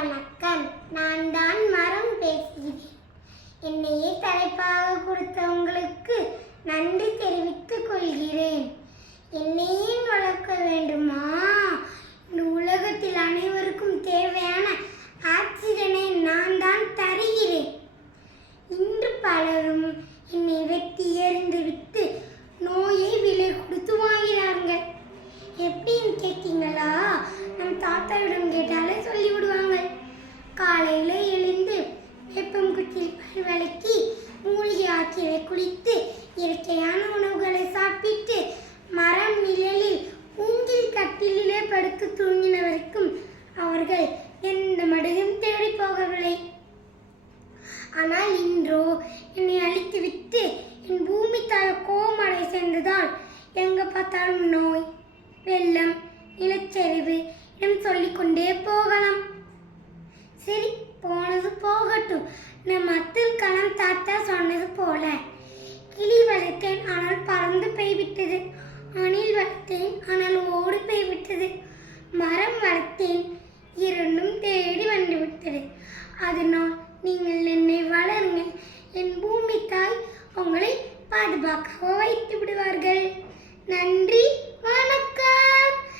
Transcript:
வணக்கம். நான் தான் மரம் பேசுகிறேன். என்னையே தலைப்பாக கொடுத்த உங்களுக்கு நன்றி தெரிவித்துக் கொள்கிறேன். என்னையே வளர்க்க வேண்டுமா? இந்த உலகத்தில் அனைவருக்கும் தேவையான ஆக்சிஜனை நான் தான் தருகிறேன். இன்று பலரும் என்னை வெட்டி எறிந்து விட்டு நோயை விலை கொடுத்து வாங்கினார்கள். எப்படின்னு கேட்டீங்களா? நம் தாத்தாவிடம் கேட்டாலே சொல்லிவிடுவாங்க. காலையில் எழுந்து வேப்பங்குச்சியில் பல் விளக்கி மூலிகை ஆற்றியை குளித்து இயற்கையான உணவுகளை சாப்பிட்டு மரம் நிழலில் மூங்கில் கட்டிலே படுத்து தூங்கின வரைக்கும் அவர்கள் எந்த மடையும் தேடி போகவில்லை. ஆனால் இன்றோ என்னை அழித்துவிட்டு என் பூமி தாய் கோமடை சேர்ந்ததால் எங்க பார்த்தாலும் நோய், வெள்ளம், நிலச்சரிவு என சொல்லிக்கொண்டே போகலாம். சரி, போனது போகட்டும். நம் அத்தில் கலாம் தாத்தா சொன்னது போல கிளி வளர்த்தேன் ஆனால் பறந்து போய்விட்டது, அணில் வளர்த்தேன் ஆனால் ஓடி போய்விட்டது, மரம் வளர்த்தேன் இரண்டும் தேடி வந்துவிட்டது. அதனால் நீங்கள் என்னை வளருங்கள், என் பூமி தாய் உங்களை பாதுகாக்க வைத்து விடுவார்கள். நன்றி.